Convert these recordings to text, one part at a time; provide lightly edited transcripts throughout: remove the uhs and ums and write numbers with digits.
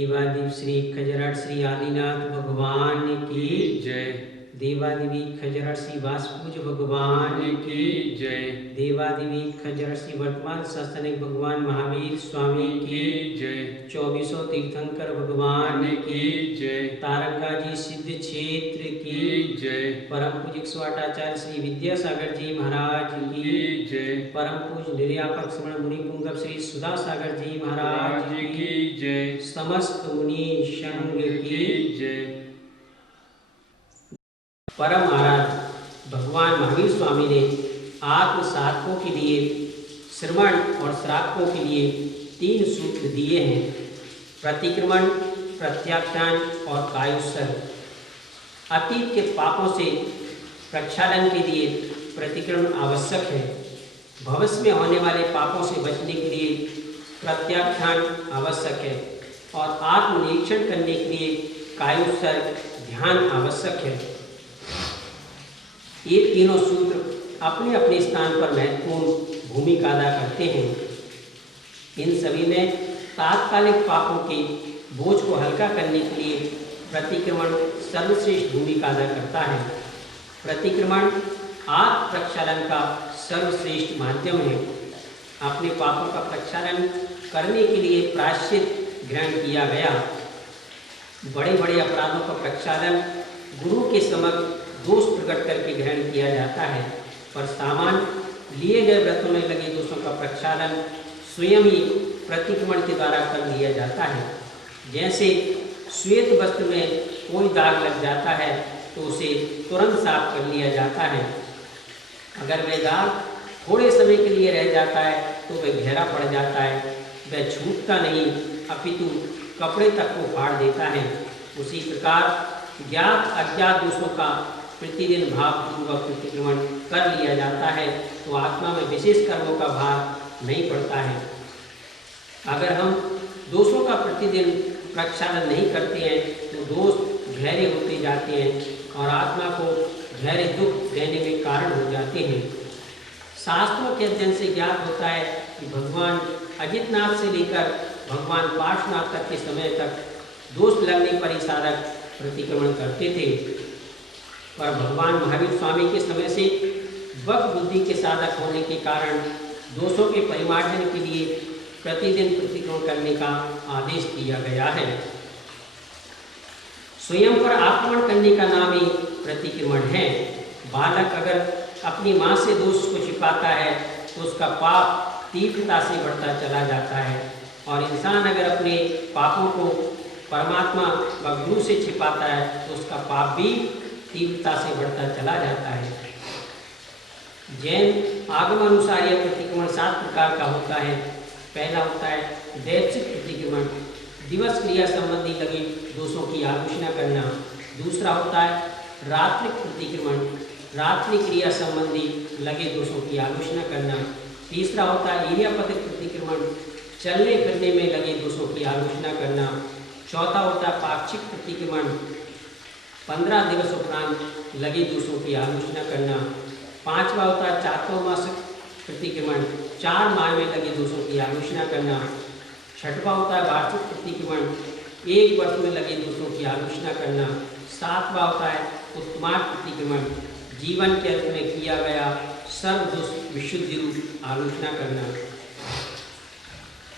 देवादिव श्री खजराट श्री आदिनाथ भगवान की जय। देवादिवी खजराट श्री वासपूज भगवान की जय। देवादिवी खजराट श्री वर्तमान शासनिक भगवान महावीर स्वामी की जय। 24 तीर्थंकर भगवान की जय। तारंगा जी सिद्ध क्षेत्र की जय। परम पूज्य स्वाटाचार्य श्री विद्यासागर जी महाराज की जय। परम पूज्य निर्यापक श्रवण मुनि पुंगव श्री सुधा सागर जी महाराज की जय। समस्त मुनि संघ की जय। परम आराध्य भगवान महावीर स्वामी ने आत्म साधकों के लिए श्रवण और श्रावकों के लिए 3 सूत्र दिए हैं: प्रतिक्रमण, प्रत्याख्यान और कायोत्सर्ग। अतीत के पापों से प्रक्षालन के लिए प्रतिक्रमण आवश्यक है। भविष्य में होने वाले पापों से बचने के लिए प्रत्याख्यान आवश्यक है और आत्मनिरीक्षण करने के लिए कायोत्सर्ग ध्यान आवश्यक है। ये तीनों सूत्र अपने अपने स्थान पर महत्वपूर्ण भूमिका अदा करते हैं। इन सभी में तात्कालिक पापों के बोझ को हल्का करने के लिए प्रतिक्रमण सर्वश्रेष्ठ भूमिका अदा करता है। प्रतिक्रमण आत्म प्रक्षालन का सर्वश्रेष्ठ माध्यम है। अपने पापों का प्रक्षालन करने के लिए प्रायश्चित ग्रहण किया गया। बड़े बड़े अपराधों का प्रक्षालन गुरु के समक्ष दोष प्रकट करके ग्रहण किया जाता है, पर सामान्य लिए गए व्रतों में लगे दोषों का प्रक्षालन स्वयं ही प्रतिक्रमण के द्वारा कर लिया जाता है। जैसे श्वेत वस्त्र में कोई दाग लग जाता है तो उसे तुरंत साफ कर लिया जाता है। अगर वह दाग थोड़े समय के लिए रह जाता है तो वह गहरा पड़ जाता है, वह छूटता नहीं अपितु कपड़े तक को फाड़ देता है। उसी प्रकार ज्ञात अज्ञात दोषों का प्रतिदिन भावपूर्वक प्रतिक्रमण कर लिया जाता है तो आत्मा में विशेष कर्मों का भार नहीं पड़ता है। अगर हम दोषों का प्रतिदिन प्रक्षालन नहीं करते हैं तो दोष गहरे होते जाते हैं और आत्मा को गहरे दुख देने में कारण हो जाते हैं। शास्त्रों के अध्ययन से ज्ञात होता है कि भगवान अजितनाथ से लेकर भगवान पार्श्वनाथ तक के समय तक दोष लगने पर ही साधक प्रतिक्रमण करते थे, पर भगवान महावीर स्वामी के समय से वक्त बुद्धि के साधक होने के कारण दोषों के परिमार्जन के लिए प्रतिदिन प्रतिक्रमण करने का आदेश दिया गया है। स्वयं पर आक्रमण करने का नाम ही प्रतिक्रमण है। बालक अगर अपनी माँ से दोष को छिपाता है तो उसका पाप तीव्रता से बढ़ता चला जाता है, और इंसान अगर अपने पापों को परमात्मा व गुरु से छिपाता है तो उसका पाप भी तीव्रता से बढ़ता चला जाता है। जैन आगम अनुसार यह प्रतिक्रमण 7 प्रकार का होता है। पहला होता है दैत्सिक प्रतिक्रमण, दिवस क्रिया संबंधी लगे दोषों की आलोचना करना। दूसरा होता है रात्रिक प्रतिक्रमण, रात्रि क्रिया संबंधी लगे दोषों की आलोचना करना। तीसरा होता है इरियापतिक प्रतिक्रमण, चलने फिरने में लगे दोषों की आलोचना करना। चौथा होता है पाक्षिक प्रतिक्रमण, 15 दिवस उपरांत लगे दोषों की आलोचना करना। पांचवा होता है चातुर्मासिक प्रतिक्रमण, 4 माह में लगे दोषों की आलोचना करना। छठवां होता है वार्षिक प्रतिक्रमण, 1 वर्ष में लगे दोषों की आलोचना करना। सातवां होता है उत्तमार्ग प्रतिक्रमण, जीवन के अंत में किया गया सर्व दोष विशुद्धि रूप आलोचना करना।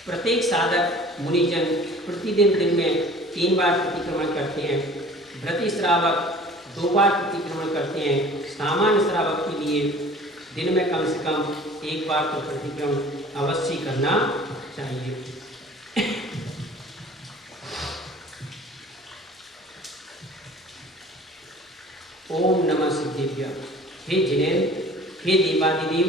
प्रत्येक साधक मुनिजन प्रतिदिन दिन में 3 बार प्रतिक्रमण करते हैं। व्रती श्रावक 2 बार प्रतिक्रमण करते हैं। सामान्य श्रावक के लिए दिन में कम से कम 1 बार तो प्रतिक्रमण अवश्य करना चाहिए। ओम नमः सिद्धेभ्य। हे जिनेन्द्र, हे देवादिदेव,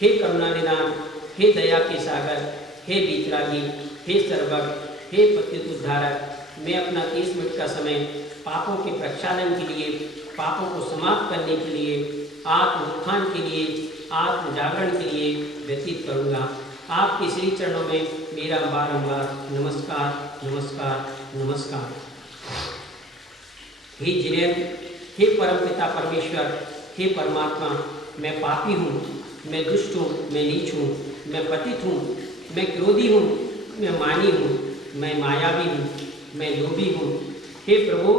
हे करुणानिधान, हे दया के सागर, हे वीतरागी, हे सर्वज्ञ, हे प्रत्युत उद्धारक, मैं अपना 30 मिनट का समय पापों के प्रक्षालन के लिए, पापों को समाप्त करने के लिए, आत्म उत्थान के लिए, आत्म जागरण के लिए व्यतीत करूँगा। आपके श्री चरणों में मेरा बारंबार नमस्कार नमस्कार नमस्कार। हे जिनेन्द्र, हे परमपिता परमेश्वर, हे परमात्मा, मैं पापी हूँ, मैं दुष्ट हूँ, मैं नीच हूँ, मैं पतित हूँ, मैं क्रोधी हूँ, मैं मानी हूँ, मैं मायावी हूँ, मैं लोभी हूँ। हे प्रभु,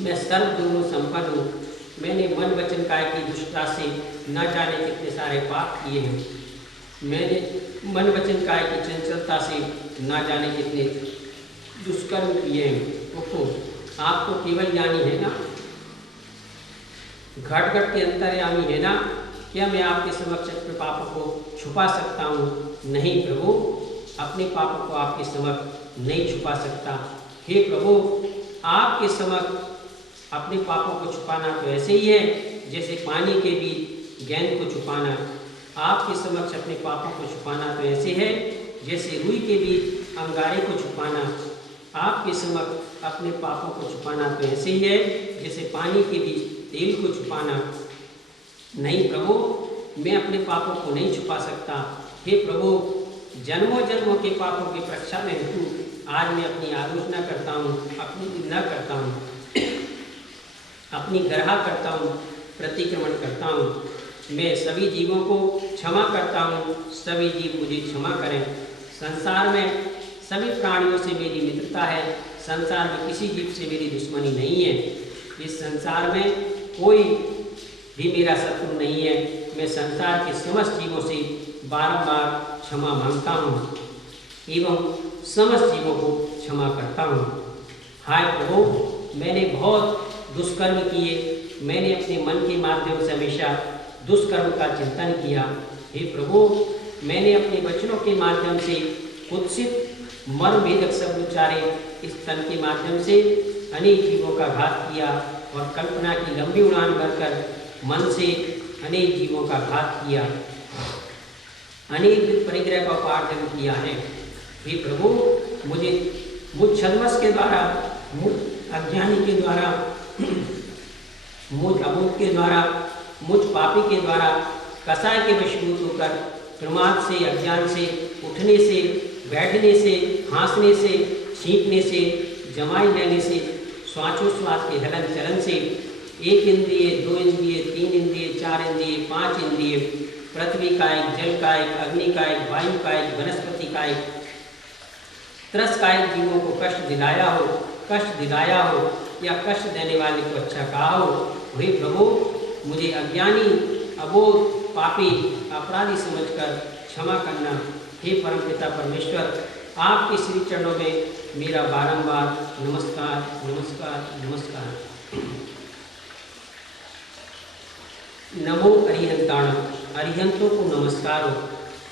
मैं सर्वगुण संपन्न हूँ। मैंने मन वचन काय की दुष्टता से न जाने कितने सारे पाप किए हैं। मैंने मन वचन काय की चंचलता से न जाने कितने दुष्कर्म किए हैं। ओहो, आप तो केवल ज्ञानी है ना, घट घट के अंतर्यामी है ना। क्या मैं आपके समक्ष अपने पापों को छुपा सकता हूँ? नहीं प्रभु, अपने पापों को आपके समक्ष नहीं छुपा सकता। हे प्रभु, आपके समक्ष अपने पापों को छुपाना तो ऐसे ही है जैसे पानी के बीच गेंद को छुपाना। आपके समक्ष अपने पापों को छुपाना तो ऐसे है जैसे रुई के बीच अंगारे को छुपाना। आपके समक्ष अपने पापों को छुपाना तो ऐसे ही है जैसे पानी के बीच तेल को छुपाना। नहीं प्रभु, मैं अपने पापों को नहीं छुपा सकता। हे प्रभु, जन्मों जन्मों के पापों की प्रक्षा में हेतु आज मैं अपनी आलोचना करता हूँ, अपनी निंदा करता हूँ, अपनी ग्रहा करता हूँ, प्रतिक्रमण करता हूँ। मैं सभी जीवों को क्षमा करता हूँ, सभी जीव मुझे क्षमा करें। संसार में सभी प्राणियों से मेरी मित्रता है, संसार में किसी जीव से मेरी दुश्मनी नहीं है। इस संसार में कोई भी मेरा शत्रु नहीं है। मैं संसार के समस्त जीवों से बारंबार क्षमा मांगता हूँ एवं समस्त जीवों को क्षमा करता हूँ। हाय प्रभु, मैंने बहुत दुष्कर्म किए। मैंने अपने मन के माध्यम से हमेशा दुष्कर्म का चिंतन किया। हे प्रभु, मैंने अपने वचनों के माध्यम से कुत्सित मर्म भेदक शब्द उच्चारे। इस तन के माध्यम से अनेक जीवों का घात किया और कल्पना की लंबी उड़ान भरकर मन से अनेक जीवों का घात किया, अनेक परिग्रह का उपार्जन किया है। हे प्रभु, मुझ छद्मस के द्वारा, मुझ अज्ञानी के द्वारा, मुझ अबोध के द्वारा, मुझ पापी के द्वारा कसाय के वशीभूत होकर प्रमाद से, अज्ञान से, उठने से, बैठने से, हंसने से, छींकने से, जमाई लेने से, श्वासोश्वास के हलन चलन से, एक इंद्रिय, दो इंद्रिय, तीन इंद्रिय, चार इंद्रिय, पांच इंद्रिय, पृथ्वी कायिक, जल कायिक, अग्नि कायिक, वायु कायिक, वनस्पति कायिक, त्रस कायिक जीवों को कष्ट दिलाया हो या कष्ट देने वाले को अच्छा कहा हो। हे प्रभु, मुझे अज्ञानी, अबोध, पापी, अपराधी समझकर क्षमा करना। हे परमपिता परमेश्वर, आपके श्री चरणों में मेरा बारंबार नमस्कार नमस्कार नमस्कार। नमो अरिहंताणम, अरिहंतों को नमस्कार हो।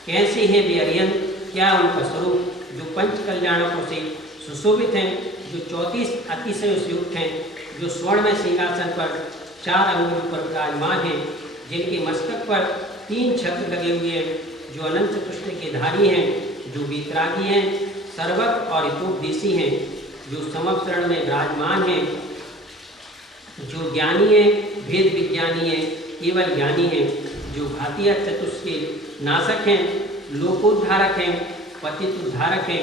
कैसे हैं वे अरिहंत? क्या उनका स्वरूप? जो पंच कल्याणकों से सुशोभित हैं, जो 34 अतिशय से युक्त हैं, जो स्वर्ण में सिंहासन पर 4 अंगुल पर विराजमान हैं, जिनके मस्तक पर 3 छत्र लगे हुए हैं, जो अनंत कृष्ण के धारी हैं, जो वीतरागी हैं, सर्वज्ञ और हितोपदेशी हैं, जो समक्षरण में विराजमान हैं, जो ज्ञानी हैं, वेद विज्ञानी हैं, केवल ज्ञानी हैं, जो भातिया चतुष्के नाशक हैं, लोकोद्धारक हैं, पतित उद्धारक हैं।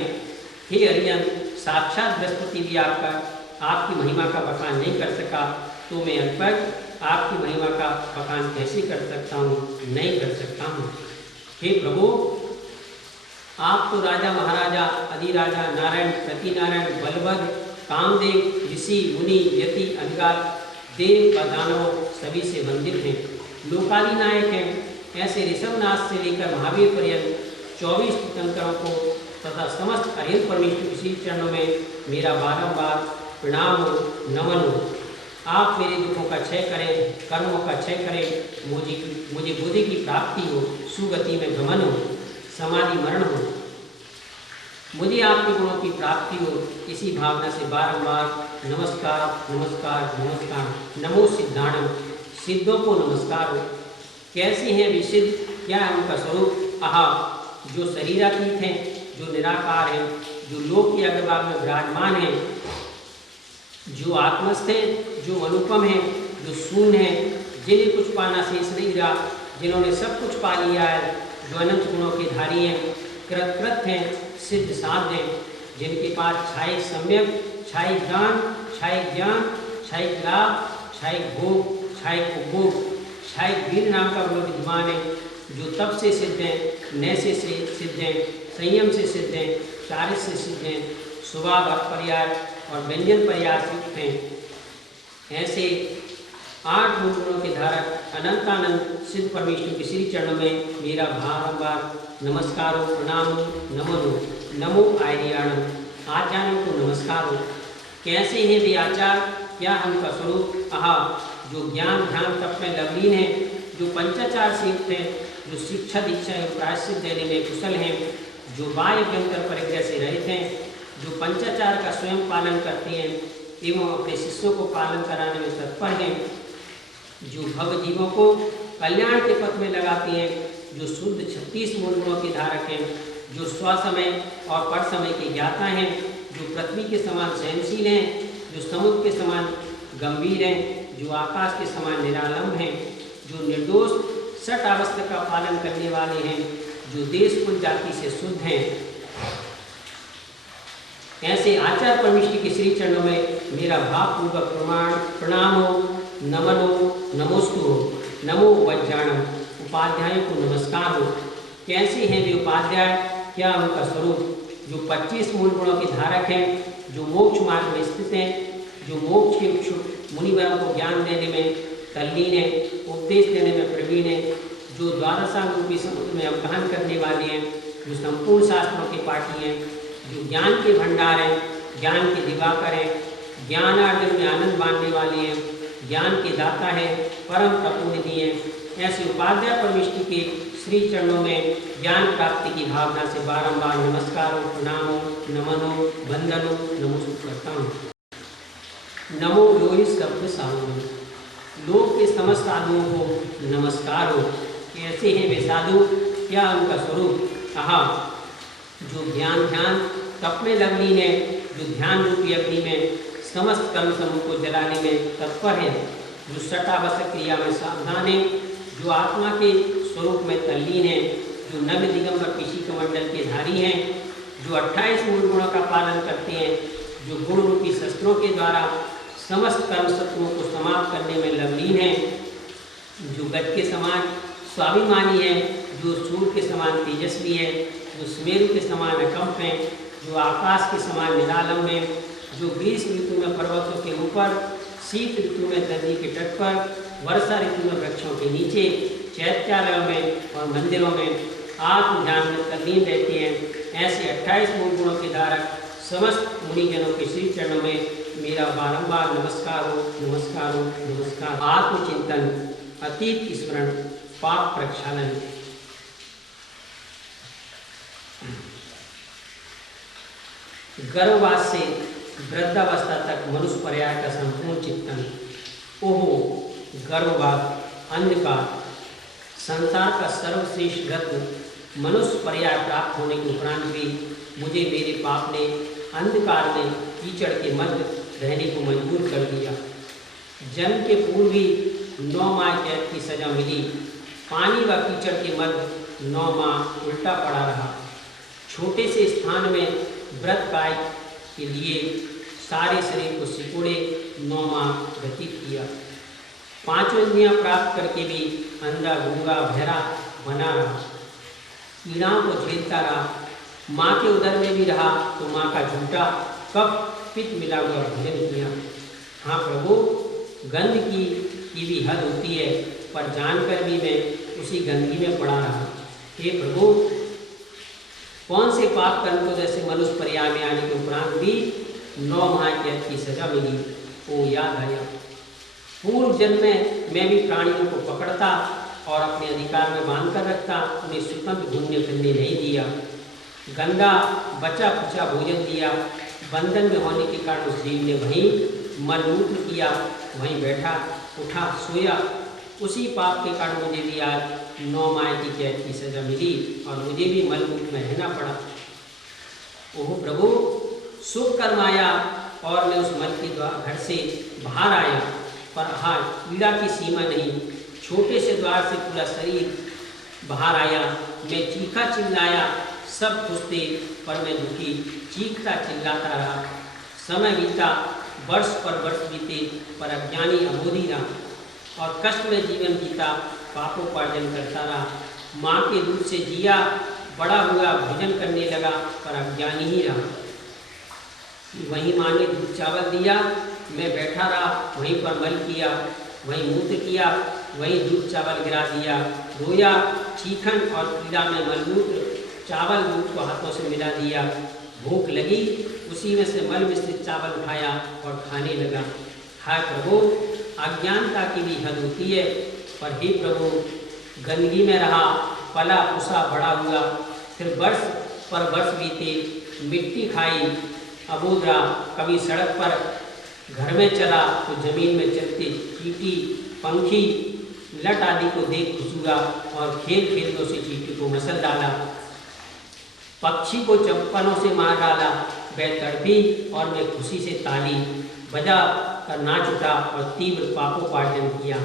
हे अरिहंत, साक्षात बृहस्पति भी आपकी महिमा का बखान नहीं कर सका, तो मैं अल्पज्ञ आपकी महिमा का बखान कैसे कर सकता हूँ? नहीं कर सकता हूँ। हे प्रभु, आप तो राजा महाराजा, अधिराजा, नारायण, प्रतिनारायण, बलभद्र, कामदेव, ऋषि, मुनि, यति, अधिकार, देव व दानव सभी से वंदित हैं, लोकाली नायक हैं। ऐसे ऋषभनाथ से लेकर महावीर पर्यंत 24 तीर्थंकरों को तथा समस्त अरिहंत परमेश्वर के श्री चरणों में मेरा बारंबार प्रणाम हो, नमन हो। आप मेरे दुखों का क्षय करें, कर्मों का क्षय करें, मुझे बुद्धि की प्राप्ति हो, सुगति में गमन हो, समाधि मरण हो, मुझे आपके गुणों की प्राप्ति हो। इसी भावना से बारंबार नमस्कार नमस्कार नमस्कार। नमो सिद्धाणम, सिद्धों को नमस्कार हो। कैसे हैं वे सिद्ध? क्या है उनका स्वरूप? आहा, जो शरीरातीत हैं, जो निराकार हैं, जो लोक के अग्रभाग में विराजमान हैं, जो आत्मस्थ हैं, जो अनुपम हैं, जो शून्य हैं, जिन्हें कुछ पाना शेष नहीं रहा, जिन्होंने सब कुछ पा लिया है, जो अनंत गुणों के धारी हैं, कृत हैं, सिद्ध साध्य हैं, जिनके पास छायिक सम्यक, छायिक दान, छायिक ज्ञान, छायिक लाभ, छायिक भोग, छायिक उपभोग, छायिक वीर नाम का गुण विद्यमान है, जो तप से सिद्ध हैं, नय से सिद्ध हैं, संयम से सिद्ध हैं, चारित्र से सिद्ध हैं, स्वभाव पर्याय और व्यंजन पर्याय से युक्त हैं। ऐसे 8 मूल गुणों के धारक अनंतानंद सिद्ध परमेश्वर के श्री चरणों में मेरा बारंबार नमस्कार हो, प्रणाम हो, नमन हो। नमो आर्याणम, आचार्यों को नमस्कार हो। कैसे हैं वे आचार्य, क्या उनका स्वरूप? आहा, जो ज्ञान ध्यान तप में लवलीन है, जो पंचाचार से युक्त है, जो शिक्षा दीक्षा एवं प्रायश्चित देने में कुशल हैं, जो बाह्य अभ्यंतर परिग्रह से रहित हैं, जो पंचाचार का स्वयं पालन करते हैं एवं अपने शिष्यों को पालन कराने में तत्पर हैं, जो भव जीवों को कल्याण के पथ में लगाती हैं, जो शुद्ध 36 मूल गुणों के धारक हैं, जो स्वसमय और परसमय के ज्ञाता हैं, जो पृथ्वी के समान सहनशील हैं, जो समुद्र के समान गंभीर हैं, जो आकाश के समान निरालंब हैं, जो निर्दोष सठ अवस्था का पालन करने वाले हैं, जो देश कुल जाति से शुद्ध हैं। ऐसे आचार्य परमेश्वर के श्री चरणों में मेरा भावपूर्वक प्रणाम हो, नमन हो, नमोस्तु हो। नमो वज्जाणम, उपाध्यायों को नमस्कार हो। कैसे हैं वे उपाध्याय, क्या उनका स्वरूप? जो 25 मूल गुणों के धारक हैं, जो मोक्ष मार्ग में स्थित हैं, जो मोक्ष के इच्छुक मुनिवरों को ज्ञान देने में तल्लीन है, उपदेश देने में प्रवीण है, जो द्वादशांग रूपी समुद्र में अवगाहन करने वाले हैं, जो संपूर्ण शास्त्रों के पाठी हैं, जो ज्ञान के भंडार हैं, ज्ञान के दिवाकर हैं, ज्ञानार्जन में आनंद बांधने वाले हैं, ज्ञान के दाता है, परम तपोनिधि हैं। ऐसे उपाध्याय परमेश्वर के श्री चरणों में ज्ञान प्राप्ति की भावना से बारंबार नमस्कार हो, प्रणाम हो, नमन हो, वंदन हो, नमस्कार करता हूँ। नमो लोहित शब्द साधु, लोक के समस्त साधुओं को नमस्कार हो। कैसे हैं वे साधु, क्या उनका स्वरूप? आहा, जो ज्ञान ध्यान तप में लवलीन है, जो ध्यान रूपी अग्नि में समस्त कर्म समूह को जलाने में तत्पर है, जो सटावश्यक क्रिया में सावधान है, जो आत्मा के स्वरूप में तल्लीन है, जो नव दिगंबर किसी कमंडल के धारी हैं, जो 28 मूल गुणों का पालन करते हैं, जो गुण रूपी शस्त्रों के द्वारा समस्त कर्म शत्रुओं को समाप्त करने में लवलीन है, जो गज के समान स्वाभिमानी है, जो सूर्य के समान तेजस्वी है, जो सुमेरु के समान अकंप है, जो आकाश के समान निरालंब है, जो ग्रीष्म ऋतु में पर्वतों के ऊपर, शीत ऋतु में नदी के तट पर, वर्षा ऋतु में वृक्षों के नीचे, चैत्यालयों में और मंदिरों में आत्म ध्यान में तल्लीन रहते हैं। ऐसे 28 मूल गुणों के धारक समस्त मुनिजनों के श्री चरणों में मेरा बारंबार नमस्कार हो, नमस्कार हो, नमस्कार। आत्मचिंतन, अतीत स्मरण, पाप प्रक्षालन। गर्भवास से वृद्धावस्था तक मनुष्य पर्याय का संपूर्ण चिंतन। ओहो, गर्भवास, अंधकार, संसार का सर्वश्रेष्ठ रत्न मनुष्य पर्याय प्राप्त होने के उपरांत भी मुझे मेरे पाप ने अंधकार में कीचड़ के मध्य रहने को मजबूर कर दिया। जन्म के पूर्व ही 9 माह कैद की सजा मिली। पानी व कीचड़ के मध्य 9 माह उल्टा पड़ा रहा। छोटे से स्थान में व्रत काय के लिए सारे शरीर को सिकोड़े 9 माह व्यतीत किया। 5 इंद्रियां प्राप्त करके भी अंधा गूंगा बहरा बना रहा। पीड़ाओं को झेलता रहा। माँ के उदर में भी रहा तो माँ का झूठा कफ पित्त मिला हुआ भोजन किया। हाँ प्रभु, गंध की भी हद होती है, पर जानकर भी मैं उसी गंदगी में पड़ा रहा। हे प्रभु, कौन से पाप कर्म को जैसे मनुष्य पर्याय में आने के उपरांत भी 9 माह कैद की सजा मिली। वो याद आया। पूर्व जन्म में मैं भी प्राणियों को पकड़ता और अपने अधिकार में बांध कर रखता, उन्हें स्वतंत्र घूमने फिरने नहीं दिया। गंदा बचा खुचा भोजन दिया। बंधन में होने के कारण उस जीव ने वहीं मलमूत्र किया, वहीं बैठा उठा सोया। उसी पाप के कारण मुझे भी आज 9 माह की कैद की सजा मिली और मुझे भी मलमूत्र में रहना पड़ा। ओह प्रभु, शुभ कर्म आया और मैं उस मल के घर से बाहर आया, पर हाँ, पीड़ा की सीमा नहीं। छोटे से द्वार से पूरा शरीर बाहर आया। मैं चीखा चिल्लाया, सब खुश थे, पर मैं दुखी चीखता चिल्लाता रहा। समय बीता, वर्ष पर वर्ष बीते, पर अज्ञानी अबोधी रहा और कष्ट में जीवन जीता, पापोपार्जन करता रहा। माँ के दूध से जिया, बड़ा हुआ, भोजन करने लगा, पर अज्ञानी ही रहा। वहीं माँ ने दूध चावल दिया, मैं बैठा रहा, वहीं पर मल किया, वहीं मूत्र किया, वहीं दूध चावल गिरा दिया, रोया, चीखन और पीड़ा में मलमूत्र चावल दूध को हाथों से मिला दिया। भूख लगी, उसी में से मल मिश्रित चावल उठाया और खाने लगा। हाय प्रभु, अज्ञानता की भी हद होती है, पर हे प्रभु, गंदगी में रहा, पला पुसा बड़ा हुआ, फिर वर्ष पर वर्ष बीते, मिट्टी खाई, अबूद रहा, कभी सड़क पर घर में चला तो जमीन में चलते चींटी, पंखी, लट आदि को देख खुश हुआ और खेल खेल में उसे चींटी को मसल डाला, पक्षी को चप्पलों से मार डाला, वह तड़पी और मैं खुशी से ताली बजा कर नाच उठा और तीव्र पापोपार्जन किया।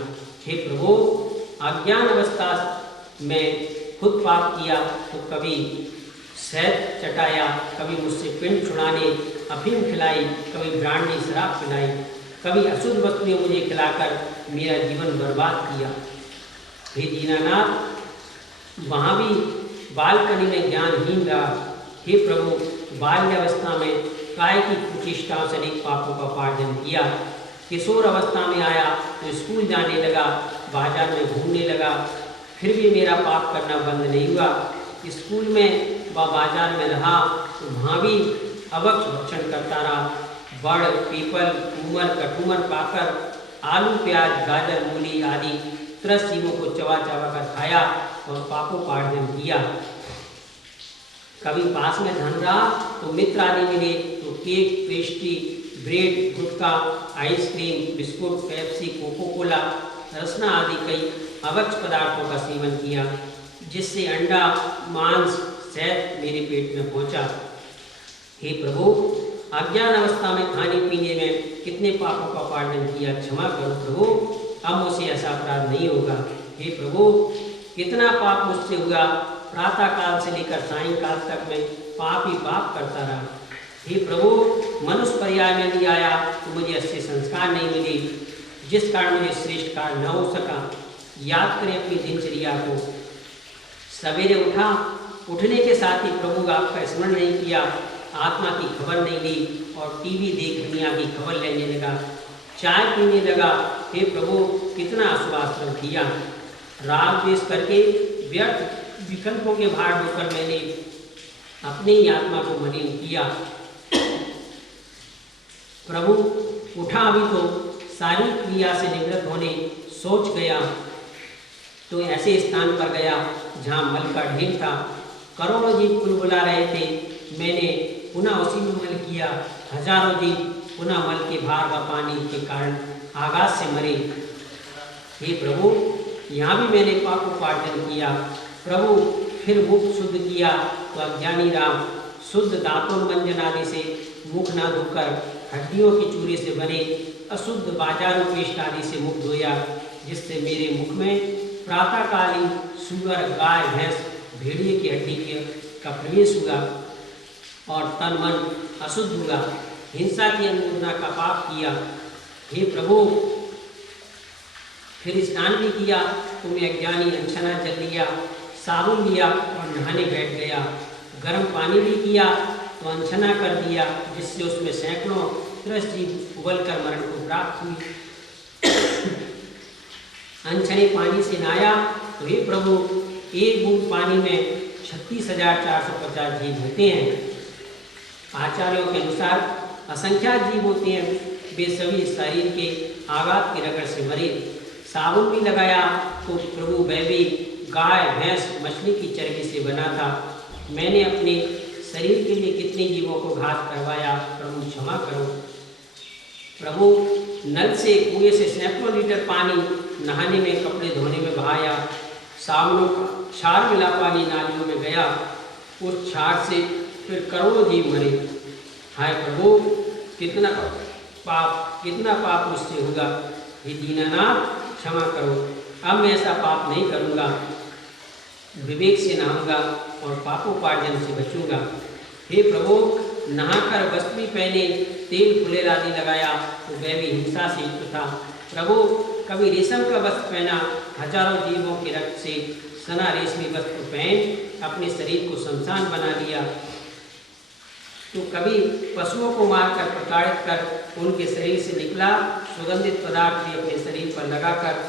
हे प्रभु, अज्ञान अवस्था में खुद पाप किया तो कभी शहद चटाया, कभी मुझसे पिंड छुड़ाने अफीम खिलाई, कभी ब्रांडी शराब पिलाई, कभी अशुद्ध वस्तुएं मुझे खिलाकर मेरा जीवन बर्बाद किया। हे दीनानाथ, वहाँ भी बालकनी में ज्ञानहीन रहा। हे प्रभु, बाल्यावस्था में काय की कुचेष्टाओं से अनेक पापों का पार्जन किया। किशोर अवस्था में आया तो स्कूल जाने लगा, बाजार में घूमने लगा, फिर भी मेरा पाप करना बंद नहीं हुआ। स्कूल में व बाजार में रहा तो वहाँ भी अवक्ष भक्षण करता रहा। बड़, पीपल, कुमर, कटूमर पाकर, आलू, प्याज, गाजर, मूली आदि त्रस जीवों को चबा चबा कर खाया और पापोपार्जन किया। कभी पास में धन रहा तो मित्र आदि मिले तो cake, pastry, bread, gutkha, ice cream, biscuit, Pepsi, Coca Cola, Rasna आदि कई अवक्ष पदार्थों का सेवन किया, जिससे अंडा, मांस, शहद मेरे पेट में पहुंचा। हे प्रभु, अज्ञान अवस्था में खाने पीने में कितने पापों का पालन किया, क्षमा करो प्रभु, अब मुझसे ऐसा अपराध नहीं होगा। हे प्रभु, कितना पाप मुझसे हुआ, प्रातः काल से लेकर सायंकाल तक मैं पाप ही पाप करता रहा। हे प्रभु, मनुष्य पर्याय में भी आया तो मुझे अच्छे संस्कार नहीं मिले, जिस कारण मुझे श्रेष्ठ कार्य न हो सका। याद करें अपनी दिनचर्या को। सवेरे उठा, उठने के साथ ही प्रभु का आपका स्मरण नहीं किया, आत्मा की खबर नहीं ली और टीवी देख दुनिया की खबर लेने लगा, चाय पीने लगा। हे प्रभु, कितना अशुभाश्रम किया। राग द्वेष करके व्यर्थ विकल्पों के भार ढोकर मैंने अपनी ही आत्मा को मलिन किया। प्रभु, उठा अभी तो शारीरिक क्रिया से निवृत्त होने सोच गया तो ऐसे स्थान पर गया जहाँ मल का ढेर था। करोड़ों जीव बुलबुला रहे थे, मैंने पुनः उसी में मल किया। हजारों जीव पुनः मल के भार व पानी के कारण आघात से मरे। हे प्रभु, यहाँ भी मैंने पापोपार्जन किया। प्रभु, फिर मुख शुद्ध किया तो अज्ञानी राम शुद्ध दांतोन्मंजन आदि से मुख ना धोकर हड्डियों के चूरे से बने अशुद्ध बाजारू पेस्ट आदि से मुख धोया, जिससे मेरे मुख में प्रातःकालीन सुअर, गाय, भैंस, भेड़िए की हड्डी का प्रवेश हुआ और तन मन अशुद्ध हुआ। हिंसा की अनुमोदना का पाप किया। हे प्रभु, फिर स्नान भी किया तो मैं अज्ञानी अनछना जल लिया, साबुन लिया और नहाने बैठ गया। गर्म पानी भी किया तो अनछना कर दिया, जिससे उसमें सैकड़ों त्रस्त जीव उबल कर मरण को प्राप्त हुई। अनछने पानी से नहाया तो हे प्रभु, एक बूंद पानी में 36,450 जीव होते हैं। आचार्यों के अनुसार असंख्यात जीव होते हैं, वे सभी शरीर के आघात की रगड़ से मरे। साबुन भी लगाया तो प्रभु वह भी गाय, भैंस, मछली की चर्बी से बना था। मैंने अपने शरीर के लिए कितने जीवों को घात करवाया, प्रभु क्षमा करो। प्रभु, नल से, कुएं से सैकड़ों लीटर पानी नहाने में, कपड़े धोने में बहाया। सावनों का क्षार मिला पानी नालियों में गया, उस क्षार से फिर करोड़ों जीव मरे। हाय प्रभु, कितना पाप मुझसे होगा। हे दीनानाथ, क्षमा करो, अब मैं ऐसा पाप नहीं करूँगा। विवेक से नहाऊंगा और पापोपार्जन से बचूंगा। हे प्रभु, नहाकर वस्त्र भी पहने, तेल फुलेल आदि लगाया तो वह भी हिंसा से युक्त था। प्रभु, कभी रेशम का वस्त्र पहना, हजारों जीवों के रक्त से सना रेशमी वस्त्र पहन अपने शरीर को शमशान बना लिया। तो कभी पशुओं को मारकर प्रताड़ित कर उनके शरीर से निकला सुगंधित पदार्थ भी अपने शरीर पर लगाकर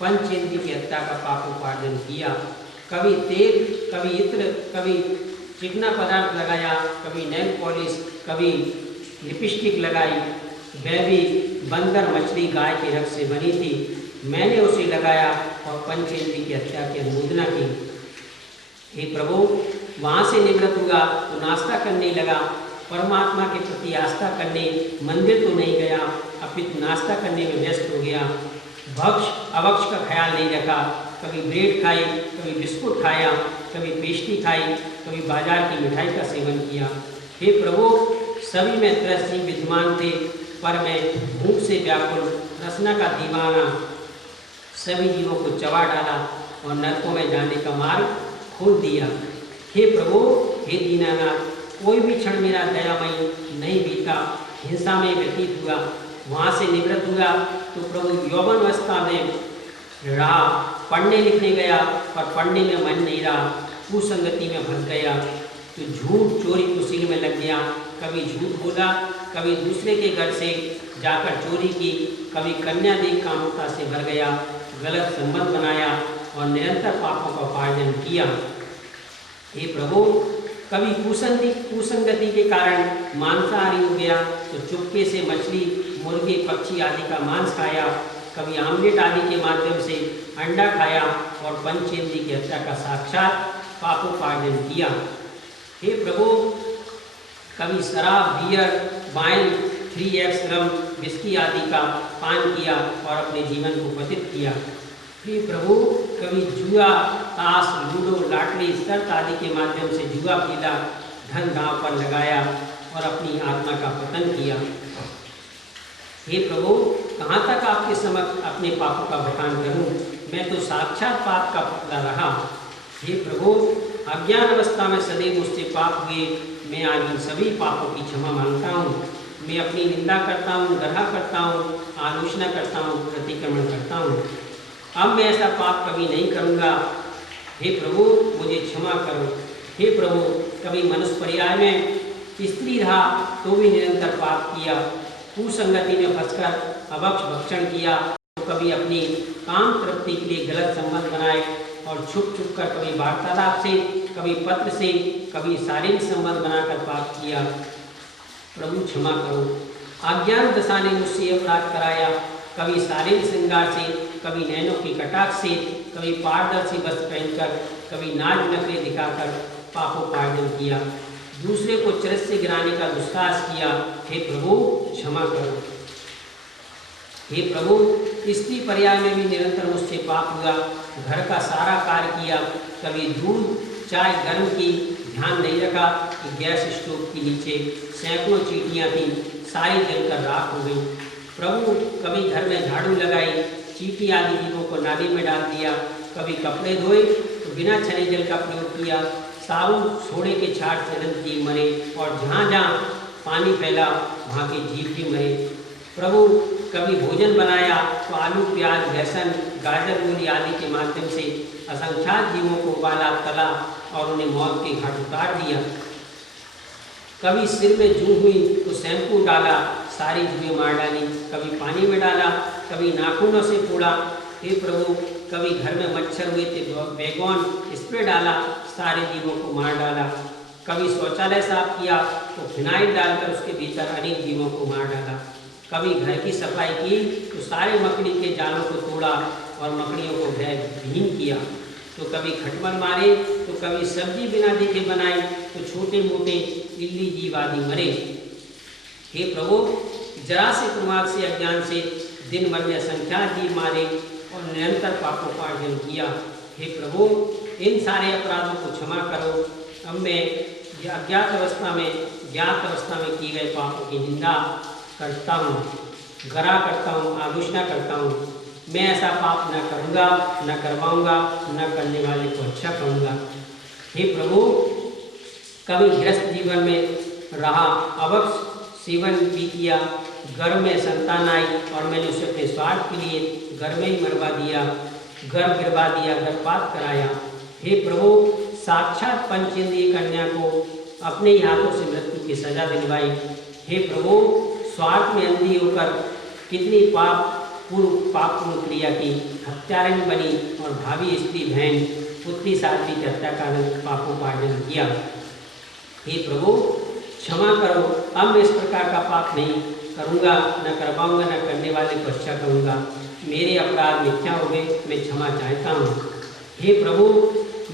पंचेंद्रिय की हत्या का पापोपार्जन किया। कभी तेल, कभी इत्र, कभी चिकना पदार्थ लगाया, कभी नेल पॉलिश, कभी लिपस्टिक लगाई। वह भी बंदर मछली गाय के रक्त से बनी थी। मैंने उसे लगाया और पंचेंद्रिय की हत्या की अनुमोदना की। हे प्रभु, वहाँ से निवृत्त हुआ तो नाश्ता करने लगा। परमात्मा के प्रति आस्था करने मंदिर तो नहीं गया, अपितु नाश्ता करने में व्यस्त हो गया। भक्ष अभक्ष का ख्याल नहीं रखा। कभी ब्रेड खाई, कभी बिस्कुट खाया, कभी पेस्ट्री खाई, कभी बाजार की मिठाई का सेवन किया। हे प्रभु, सभी में 10 जीव विद्यमान थे, पर मैं भूख से व्याकुल रसना का दीवाना सभी जीवों को चबा डाला और नरकों में जाने का मार्ग खोल दिया। हे प्रभु, हे दीनानाथ, कोई भी क्षण मेरा दयामयी नहीं बीता, हिंसा में व्यतीत हुआ। वहाँ से निवृत्त हुआ तो प्रभु यौवन अवस्था में रहा, पढ़ने लिखने गया पर पढ़ने में मन नहीं रहा, कुसंगति में फंस गया तो झूठ चोरी कुशील में लग गया। कभी झूठ बोला, कभी दूसरे के घर से जाकर चोरी की, कभी कन्या देख कामुकता से भर गया, गलत संबंध बनाया और निरंतर पापों का उपार्जन किया। हे प्रभु, कभी कुसंगति के कारण मांसाहारी हो गया तो चुपके से मछली, मुर्गे, पक्षी आदि का मांस खाया। कभी आमलेट आदि के माध्यम से अंडा खाया और पंचेंद्रिय की हत्या का साक्षात पापोपार्जन किया। हे प्रभु, कभी शराब, बियर, वाइन, 3x रम, विस्की आदि का पान किया और अपने जीवन को व्यतीत किया। हे प्रभु, कभी जुआ, ताश, लूडो, लॉटरी, शर्त आदि के माध्यम से जुआ खेला, धन दांव पर लगाया और अपनी आत्मा का पतन किया। हे प्रभु, कहाँ तक आपके समक्ष अपने पापों का बखान करूं? मैं तो साक्षात पाप का पुतला रहा। हे प्रभु, अज्ञान अवस्था में सदैव मुझसे पाप हुए। मैं आज इन सभी पापों की क्षमा मांगता हूँ। मैं अपनी निंदा करता हूँ, ग्रह करता हूँ, आलोचना करता हूँ, प्रतिक्रमण करता हूँ। अब मैं ऐसा पाप कभी नहीं करूँगा। हे प्रभु, मुझे क्षमा करो। हे प्रभु, कभी मनुष्य पर्याय में स्त्री रहा तो भी निरंतर पाप किया, कुसंगति में फंसकर अभक्ष भक्षण किया, तो कभी अपनी काम तृप्ति के लिए गलत संबंध बनाए और छुप छुप कर कभी वार्तालाप से, कभी पत्र से, कभी शारीरिक संबंध बनाकर पाप किया। प्रभु क्षमा करो। अज्ञान दशा ने मुझसे अपराध कराया, कभी शारीरिक श्रृंगार से, कभी नैनों की कटाक्ष से, कभी पारदर्शी वस्त्र पहनकर, कभी नाच नखरे दिखाकर पापोपार्जन किया, दूसरे को चरस से गिराने का दुस्साहस किया। हे प्रभु, क्षमा करो। हे प्रभु, स्त्री पर्याय में भी निरंतर मुझसे पाप हुआ। घर का सारा कार्य किया, कभी दूध चाय गर्म की, ध्यान नहीं रखा कि गैस स्टोव के नीचे सैकड़ों चींटियाँ थीं, सारी जलकर राख हो गई। प्रभु, कभी घर में झाड़ू लगाई, चींटी आदि जीवों को नाली में डाल दिया, कभी कपड़े धोए तो बिना छने जल का प्रयोग किया, साबुन सोडे के छाट से अनंत जीव मरे और जहाँ जहाँ पानी फैला वहाँ के जीव भी मरे। प्रभु, कभी भोजन बनाया तो आलू, प्याज, लहसुन, गाजर, मूली आदि के माध्यम से असंख्यात जीवों को उबाला, तला और उन्हें मौत के घाट उतार दिया। कभी सिर में जूं हुई तो शैम्पू डाला, सारी जुएं मार डाली, कभी पानी में डाला, कभी नाखूनों से फोड़ा। हे प्रभु, कभी घर में मच्छर हुए थे, बैगोन स्प्रे डाला, सारे जीवों को मार डाला। कभी शौचालय साफ किया तो फिनाइल डालकर उसके भीतर अनेक जीवों को मार डाला। कभी घर की सफाई की तो सारे मकड़ी के जालों को तोड़ा और मकड़ियों को विहीन किया। तो कभी खटमल मारे तो कभी सब्जी बिना देखे बनाई तो छोटे मोटे इल्ली जीव आदि मरे। हे प्रभु, जरा से प्रमाद से, अज्ञान से दिन भर में असंख्यात जीव मारे और निरंतर पापोपार्जन किया। हे प्रभु, इन सारे अपराधों को क्षमा करो। अब मैं अज्ञात अवस्था में, ज्ञात अवस्था में किए गए पापों की निंदा करता हूँ, गरा करता हूँ, आलोचना करता हूँ। मैं ऐसा पाप न करूँगा, न करवाऊँगा, न करने वाले को अच्छा कहूँगा। हे प्रभु, कभी गृहस्थ जीवन में रहा, अवक्ष सेवन भी किया, गर्भ में संतान आई और मैंने उसे अपने स्वार्थ के लिए गर्भ में ही मरवा दिया, गर्भ गिरवा दिया, गर्भपात कराया। हे प्रभु, साक्षात पंचेंद्रिय कन्या को अपने ही हाथों से मृत्यु की सजा दिलवाई। हे प्रभु, स्वार्थ में अंधी होकर कितनी पापपूर्ण क्रिया की, हत्यारिणी बनी और भावी स्त्री बहन पुत्री साध्वी की हत्या का पापोपार्जन किया। हे प्रभु, क्षमा करो, अब मैं इस प्रकार का पाप नहीं करूँगा, न कर पाऊँगा, न करने वाले को अच्छा करूँगा। मेरे अपराध मिथ्या हो गए, मैं क्षमा चाहता हूँ। हे प्रभु,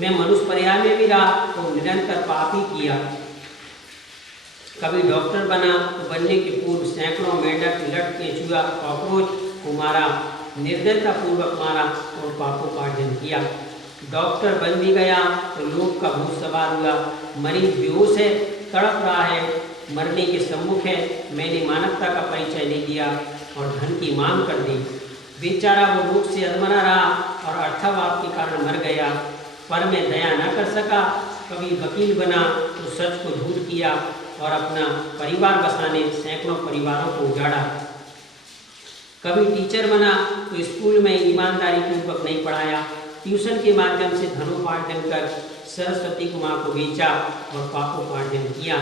मैं मनुष्य पर्याय में भी रहा तो निरंतर पाप ही किया। कभी डॉक्टर बना तो बनने के पूर्व सैकड़ों मेंढक, लटके, चूहा, कॉकरोच को मारा, निर्दयता पूर्वक मारा और पापोपार्जन किया। डॉक्टर बन भी गया तो लोग का भूत सवार हुआ। मरीज बेहोश है, तड़प रहा है, मरने के सम्मुख है, मैंने मानवता का परिचय नहीं दिया और धन की मांग कर दी। बेचारा वो रोग से अधमरा रहा और अर्थाभाव के कारण मर गया, पर मैं दया न कर सका। कभी वकील बना तो सच को झूठ किया और अपना परिवार बसाने सैकड़ों परिवारों को उजाड़ा। कभी टीचर बना तो स्कूल में ईमानदारी पूर्वक नहीं पढ़ाया, ट्यूशन के माध्यम से धनोपार्जन कर सरस्वती को माँ को बेचा और पापोपार्जन किया।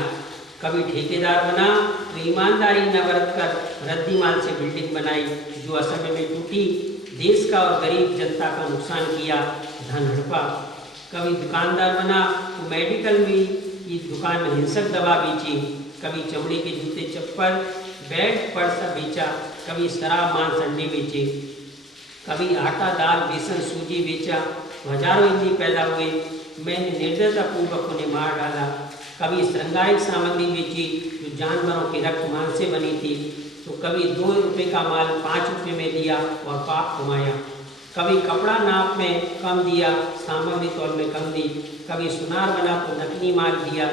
कभी ठेकेदार बना तो ईमानदारी न बरत कर रद्दी माल से बिल्डिंग बनाई जो असमय में टूटी, देश का और गरीब जनता का नुकसान किया, धन हड़पा। कभी दुकानदार बना तो मेडिकल में की दुकान में हिंसक दवा बेची, कभी चमड़े के जूते चप्पल बेड पर्सा बेचा, कभी शराब मांस अंडे बेचे, कभी आटा दाल बेसन सूजी बेचा, हजारों हिंदी पैदा हुए, मैंने निर्दयता पूर्वक उन्हें मार डाला। कभी श्रृंगारिक सामग्री बेची जो जानवरों के रक्त मांस से बनी थी, तो कभी 2 रुपये का माल 5 रुपये में दिया और पाप कमाया। कभी कपड़ा नाप में कम दिया, सामग्री तौल में कम दी, कभी सुनार बना तो नकली माल दिया,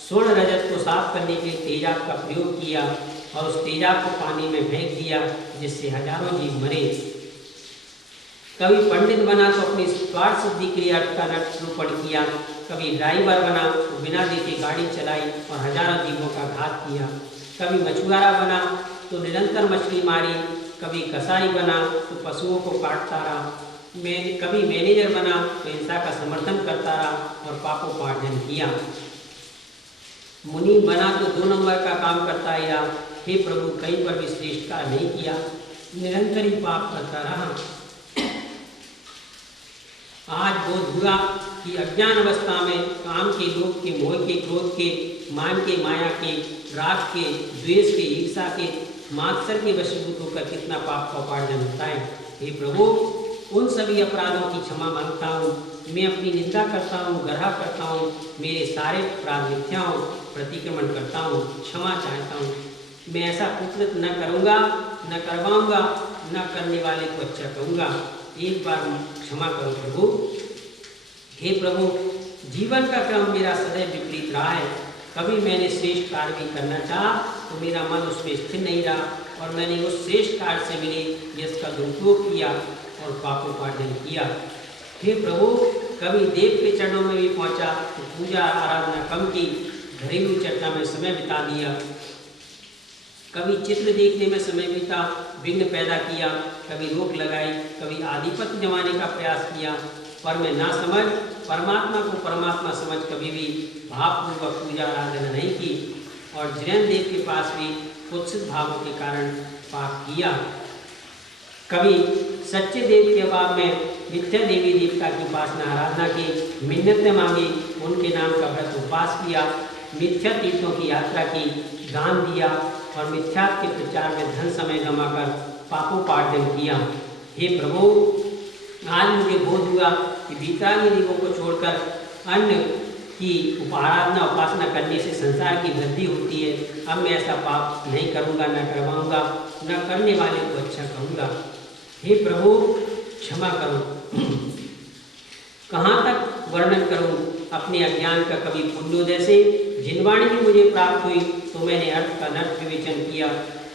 स्वर्ण रजत को साफ करने के लिए तेजाब का प्रयोग किया और उस तेजाब को पानी में फेंक दिया जिससे हजारों जीव मरे। कभी पंडित बना तो अपनी स्वार्थ सिद्धि के लिए अर्थ का निरूपण किया, कभी ड्राइवर बना तो बिना देखे गाड़ी चलाई और हजारों जीवों का घात किया, कभी मछुआरा बना तो निरंतर मछली मारी, कभी कसाई बना तो पशुओं को काटता रहा, कभी मैनेजर बना तो हिंसा का समर्थन करता रहा और पापोपार्जन किया। मुनि बना तो 2 नंबर का काम करता ही रहा। हे प्रभु, कहीं पर भी श्रेष्ठ कार्य नहीं किया, निरंतर ही पाप करता रहा। आज बोध हुआ कि अज्ञान अवस्था में काम के, लोभ के, मोह के, क्रोध के, मान के, माया के, राग के, द्वेष के, ईर्षा के, मात्सर के वशीभूत होकर कितना पाप का उपार्जन होता है। हे प्रभु, उन सभी अपराधों की क्षमा मांगता हूँ। मैं अपनी निंदा करता हूँ, गर्हा करता हूँ, मेरे सारे अपराध मिथ्याओं प्रतिक्रमण करता हूँ, क्षमा चाहता हूँ। मैं ऐसा कुकृत न करूँगा, न करवाऊँगा, न करने वाले को अच्छा कहूँगा। एक बार क्षमा करो प्रभु। हे प्रभु, जीवन का क्रम मेरा सदैव विपरीत रहा है। कभी मैंने श्रेष्ठ कार्य भी करना चाहा तो मेरा मन उसमें स्थिर नहीं रहा और मैंने उस श्रेष्ठ कार्य से मिले यश का दुरुपयोग किया और पापोपार्जन किया। हे प्रभु, कभी देव के चरणों में भी पहुंचा तो पूजा आराधना कम की, घरेलू चर्चा में समय बिता दिया, कभी चित्र देखने में समय बीता, विघ्न पैदा किया, कभी रोक लगाई, कभी आधिपत्य जमाने का प्रयास किया, पर मैं ना समझ परमात्मा को परमात्मा समझ कभी भी भावपूर्वक पूजा आराधना नहीं की और जिनेन्द्र देव के पास भी कुत्सित भावों के कारण पाप किया। कभी सच्चे देव के अभाव में मिथ्या देवी देवता की उपासना आराधना की, मिन्नतें मांगी, उनके नाम का व्रत उपवास किया, मिथ्या तीर्थों की यात्रा की, दान दिया और मिथ्या के प्रचार में धन समय गंवाकर पापोपार्जन किया। हे प्रभु, आज मुझे बोध हुआ कि वितरागी देवों को छोड़कर अन्य की आराधना उपासना करने से संसार की वृद्धि होती है। अब मैं ऐसा पाप नहीं करूँगा, न करवाऊँगा, न करने वाले को अच्छा कहूँगा। हे प्रभु, क्षमा करो। कहाँ तक वर्णन करूँ अपने अज्ञान का। कभी पुण्योदय से जिनवाणी भी मुझे प्राप्त हुई तो मैंने अर्थ का नर्थ विवेचन किया,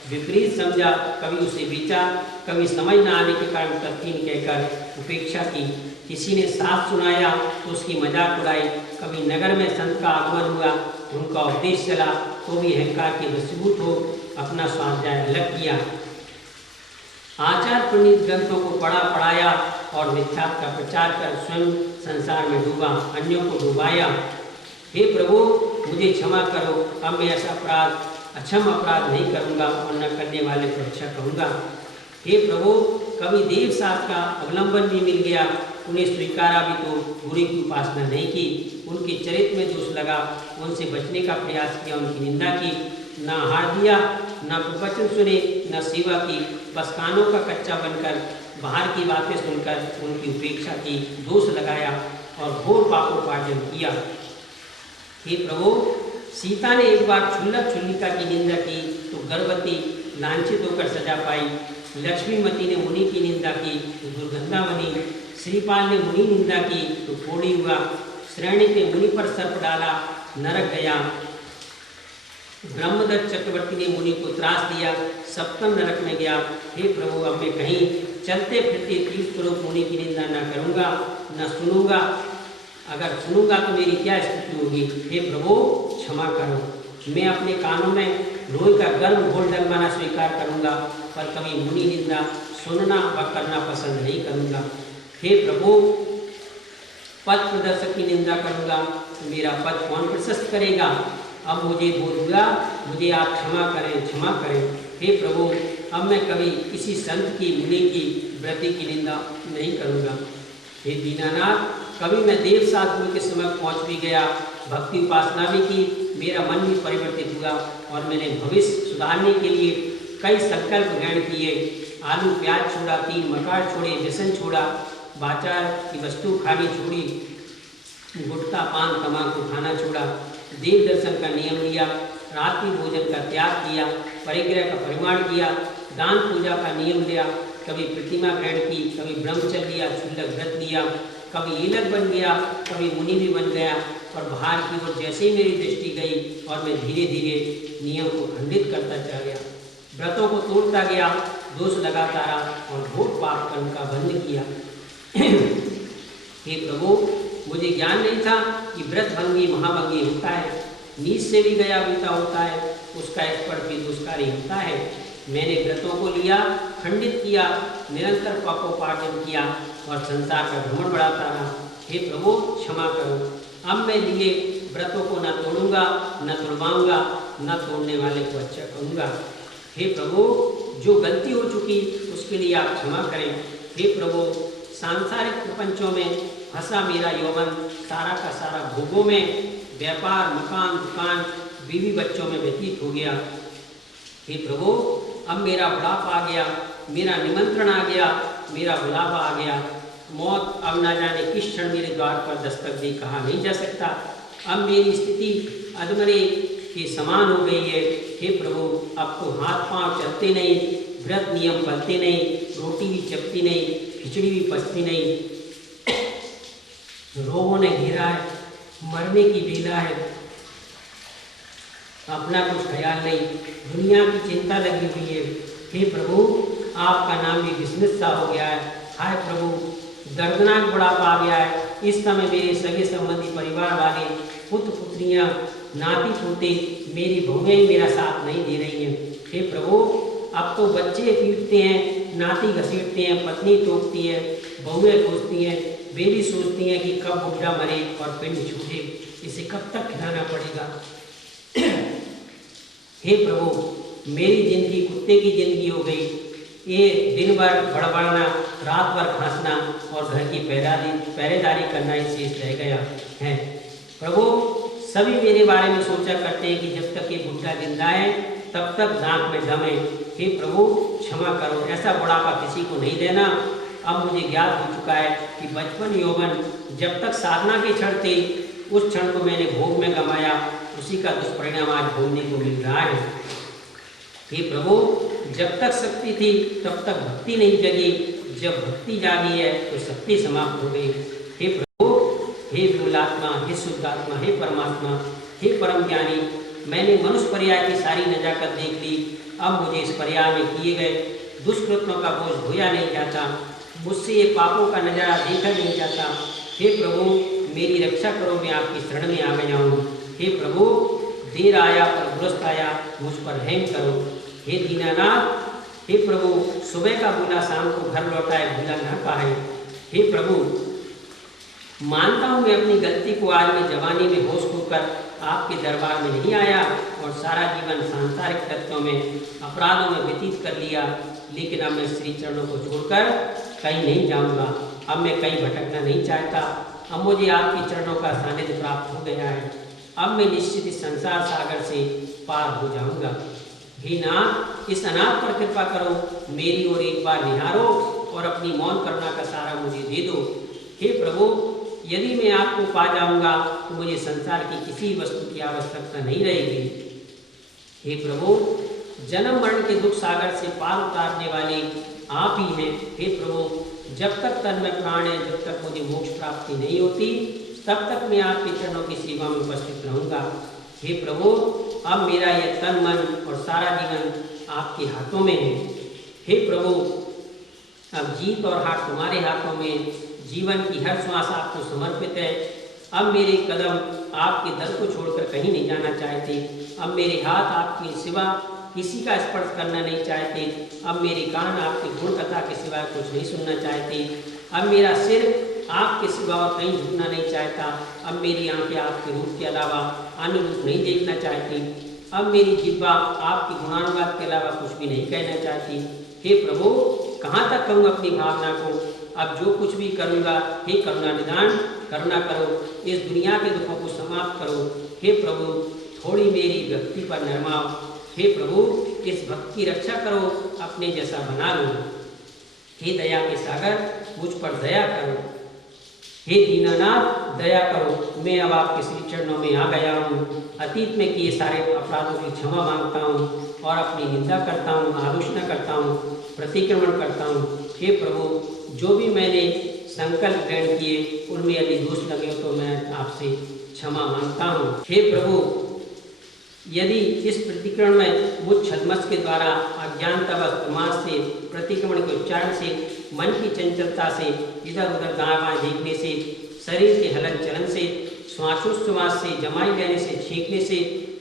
विपरीत समझा, कभी उसे बेचा, कभी समझ न आने के कारण तत्कीन कहकर उपेक्षा की, किसी ने साथ सुनाया तो उसकी मजाक उड़ाई, कभी नगर में संत का आगमन हुआ, उनका उपदेश चला तो भी अहंकार के वशीभूत हो अपना स्वाध्याय अलग किया, आचार प्रणीत ग्रंथों को पढ़ा पढ़ाया और मिथ्यात्व का प्रचार कर स्वयं संसार में डूबा, अन्यों को डुबाया। हे प्रभु, मुझे क्षमा करो, अब मैं ऐसा अक्षम अपराध नहीं करूँगा और न करने वाले को अच्छा कहूँगा। हे प्रभु, कभी देव साथ का अवलंबन भी मिल गया, उन्हें स्वीकारा भी तो बुरी की उपासना नहीं की, उनके चरित्र में दोष लगा, उनसे बचने का प्रयास किया, उनकी निंदा की, न आहार दिया, न प्रवचन सुने, न सेवा की, बस कानों का कच्चा बनकर बाहर की बातें सुनकर उनकी उपेक्षा की, दोष लगाया और घोर पापोपार्जन किया। हे प्रभु, सीता ने एक बार क्षुल्लक क्षुल्लिका की निंदा की तो गर्भवती लांछित होकर सजा पाई। लक्ष्मीमती ने मुनि की निंदा की तो दुर्गंधा बनी। श्रीपाल ने मुनि निंदा की तो कोड़ी हुआ। श्रेणी ने मुनि पर सर्प डाला, नरक गया। ब्रह्मदत्त चक्रवर्ती ने मुनि को त्रास दिया, सप्तम नरक में गया। हे प्रभु, अब मैं कहीं चलते फिरते तीर्थ स्वरूप मुनि की निंदा न करूँगा, न सुनूंगा। अगर सुनूंगा तो मेरी क्या स्थिति होगी। हे प्रभु, क्षमा करो। मैं अपने कानों में लोहे का गर्म घोल डलवाना स्वीकार करूंगा, पर कभी मुनि निंदा सुनना व करना पसंद नहीं करूंगा। हे प्रभु, पद प्रदर्शक की निंदा करूंगा तो मेरा पद कौन प्रशस्त करेगा। अब मुझे बोध हुआ, मुझे आप क्षमा करें, क्षमा करें। हे प्रभु, अब मैं कभी किसी संत की, मुनि की व्रति की निंदा नहीं करूंगा। हे दीनानाथ, कभी मैं देव साधु के समय पहुंच भी गया, भक्ति उपासना भी की, मेरा मन भी परिवर्तित हुआ और मैंने भविष्य सुधारने के लिए कई संकल्प ग्रहण किए। आलू प्याज छोड़ा, 3 मकान छोड़े, व्यसन छोड़ा, बाजार की वस्तु खानी छोड़ी, गुटखा पान तंबाकू खाना छोड़ा, देव दर्शन का नियम लिया, रात्रि भोजन का त्याग किया, परिग्रह का परिमाण किया, दान पूजा का नियम लिया, कभी प्रतिमा ग्रहण की, कभी ब्रह्मचर्य लिया, क्षुल्लक व्रत लिया, कभी ईलक बन गया, कभी मुनि भी बन गया। और बाहर की ओर जैसे ही मेरी दृष्टि गई और मैं धीरे धीरे नियम को खंडित करता चला गया, व्रतों को तोड़ता गया, दोष लगाता रहा और घोर पाप कर्म का बंध किया। हे प्रभु, मुझे ज्ञान नहीं था कि व्रत भंगी महाभंगी होता है, नीच से भी गया बीता होता है, उसका स्पर्श भी दुष्कारी होता है। मैंने व्रतों को लिया, खंडित किया, निरंतर पापोपार्जन किया और संसार का भ्रमण बढ़ाता रहा। हे प्रभु, क्षमा करो। अब मैं लिए व्रतों को न तोड़ूंगा, न तोड़वाऊंगा, न तोड़ने वाले को अच्छा कहूँगा। हे प्रभु, जो गलती हो चुकी उसके लिए आप क्षमा करें। हे प्रभु, सांसारिक प्रपंचों में फंसा मेरा यौवन सारा का सारा भोगों में, व्यापार, मकान, दुकान, बीवी बच्चों में व्यतीत हो गया। हे प्रभु, अब मेरा बुढ़ापा आ गया, मेरा निमंत्रण आ गया, मेरा बुलावा आ गया। मौत अब न जाने किस क्षण मेरे द्वार पर दस्तक दी, कहा नहीं जा सकता। अब मेरी स्थिति अधमरे के समान हो गई है। हे प्रभु, अब तो हाथ पांव चलते नहीं, व्रत नियम बनते नहीं, रोटी भी चपती नहीं, खिचड़ी भी पचती नहीं, रोगों ने घेरा है, मरने की बेला है, अपना कुछ ख्याल नहीं, दुनिया की चिंता लगी हुई है। हे प्रभु, आपका नाम भी विस्मृत सा हो गया है। हाय प्रभु, दर्दनाक बुढ़ापा आ गया है। इस समय मेरे सगे संबंधी, परिवार वाले, पुत्र पुत्रियां, नाती पोते, मेरी बहुएं मेरा साथ नहीं दे रही हैं। हे प्रभु, अब तो बच्चे पीटते हैं, नाती घसीटते हैं, पत्नी टोकती है, बहुएं कोसती हैं, वे भी सोचती हैं कि कब बुढ़ा मरे और पिंड छूटे, इसे कब तक खिलाना पड़ेगा। हे प्रभु, मेरी जिंदगी कुत्ते की जिंदगी हो गई। ये दिन भर बड़बड़ना, रात भर खांसना और घर की पहरेदारी करना ही शेष रह गया है। प्रभु, सभी मेरे बारे में सोचा करते हैं कि जब तक ये बुढ़ा जिंदा है तब तक दांत में दम है। हे प्रभु, क्षमा करो, ऐसा बुढ़ापा किसी को नहीं देना। अब मुझे ज्ञात हो चुका है कि बचपन यौवन जब तक साधना के क्षण थे, उस क्षण को मैंने भोग में गंवाया, उसी का दुष्परिणाम आज भोगने को मिल रहा है। हे प्रभु, जब तक शक्ति थी तब तक भक्ति नहीं जगी, जब भक्ति जागी है तो शक्ति समाप्त हो गई। हे प्रभु, हे विमलात्मा, हे शुद्धात्मा, हे परमात्मा, हे परम ज्ञानी, मैंने मनुष्य पर्याय की सारी नजाकत देख ली। अब मुझे इस पर्याय में किए गए दुष्कृत्यों का बोझ ढोया नहीं जाता, मुझसे ये पापों का नजारा देखा नहीं जाता। हे प्रभु, मेरी रक्षा करो, मैं आपकी शरण में आ गया हूँ। हे प्रभु, देर आया पर दुरुस्त आया, मुझ पर रहम करो। हे दीनानाथ, हे प्रभु, सुबह का भूला शाम को घर लौटाए भूला न पाए। हे प्रभु, मानता हूँ मैं अपनी गलती को, आज मैं जवानी में होश खोकर आपके दरबार में नहीं आया और सारा जीवन सांसारिक तत्वों में अपराधों में व्यतीत कर लिया, लेकिन अब मैं श्री चरणों को छोड़कर कहीं नहीं जाऊंगा। अब मैं कहीं भटकना नहीं चाहता। अब मुझे आपके चरणों का सानिध्य प्राप्त हो गया है। अब मैं निश्चित इस संसार सागर से पार हो जाऊंगा। हे नाथ, इस अनाथ पर कृपा करो, मेरी ओर एक बार निहारो और अपनी मौन करुणा का सारा मुझे दे दो। हे प्रभु, यदि मैं आपको पा जाऊंगा तो मुझे संसार की किसी वस्तु की आवश्यकता नहीं रहेगी। हे प्रभु, जन्म मरण के दुख सागर से पार उतारने वाले आप ही हैं। हे प्रभु, जब तक तन में प्राण है, जब तक मुझे मोक्ष प्राप्ति नहीं होती, तब तक मैं आपके चरणों की सेवा में उपस्थित रहूंगा। हे प्रभु, अब मेरा यह तन मन और सारा जीवन आपके हाथों में है। हे प्रभु, अब जीत और हाथ तुम्हारे हाथों में, जीवन की हर श्वास आपको समर्पित है। अब मेरे कदम आपके दर को छोड़कर कहीं नहीं जाना चाहते। अब मेरे हाथ आपके सिवा किसी का स्पर्श करना नहीं चाहते। अब मेरे कान आपकी गुण कथा के सिवा कुछ नहीं सुनना चाहते। अब मेरा सिर आपके सिवा और कहीं झुकना नहीं चाहता। अब मेरी आंखें आपके रूप के अलावा अन्य रूप नहीं देखना चाहती। अब मेरी जिह्वा आपकी गुणानुवाद के अलावा कुछ भी नहीं कहना चाहती। हे प्रभु, कहाँ तक कहूँ अपनी भावना को? अब जो कुछ भी करूँगा, हे करुणा निदान, करुणा करो, इस दुनिया के दुखों को समाप्त करो। हे प्रभु, थोड़ी मेरी भक्ति पर नरमाओ। हे प्रभु, इस भक्त की रक्षा करो, अपने जैसा बना लो। हे दया के सागर, मुझ पर दया करो। हे दीनानाथ, दया करो। मैं अब आपके श्री चरणों में आ गया हूँ। अतीत में किए सारे अपराधों की क्षमा मांगता हूँ और अपनी निंदा करता हूँ, आलोचना करता हूँ, प्रतिक्रमण करता हूँ। हे प्रभु, जो भी मैंने संकल्प ग्रहण किए उनमें यदि दोष लगे हो तो मैं आपसे क्षमा मांगता हूँ। हे प्रभु, यदि इस प्रतिक्रमण में मुझ छद्मस के द्वारा अज्ञानतावश प्रमाद से, प्रतिक्रमण के उच्चारण से, मन की चंचलता से, इधर उधर दाएं बाएं देखने से, शरीर के हलन चलन से, श्वासोच्छ्वास से, जमाई लेने से, छींकने से,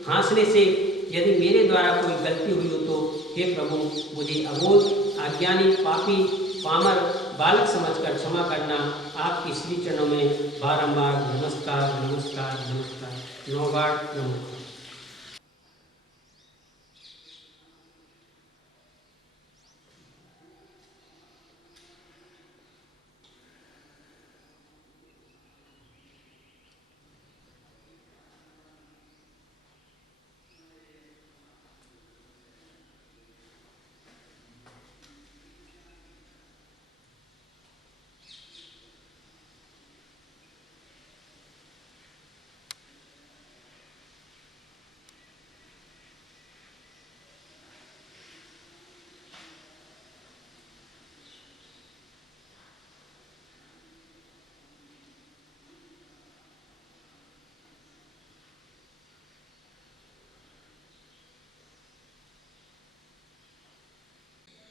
खांसने से यदि मेरे द्वारा कोई गलती हुई हो तो हे प्रभु, मुझे अबोध, अज्ञानी, पापी, पामर, बालक समझकर क्षमा करना। आपकी श्री चरणों में बारंबार नमस्कार, नमस्कार, नमस्कार। 9 बार नमस्कार।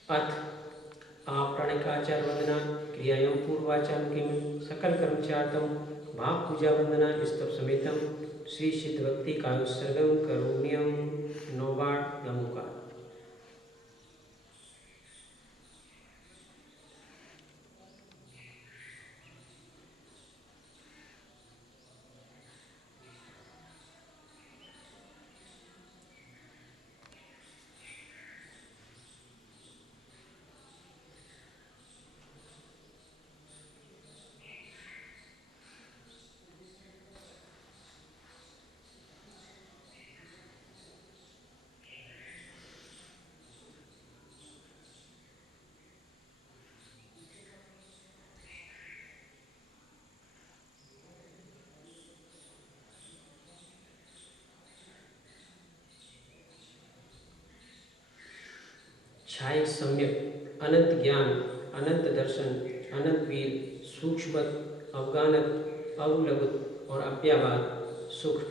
अथ आपणिकाचार वंदना क्रियायां पूर्वाचार किम सकल कर्मचार्तम भाव पूजा वंदना स्तव समेतम श्री सिद्ध भक्ति कायोत्सर्गम करोम्यम। 9 बार नमोकार। छाय सम्यक अनंत ज्ञान, अनंत दर्शन, अनंत वीर, सूक्ष्मत, अवगानत, अवलगत और अव्यावाद सुख,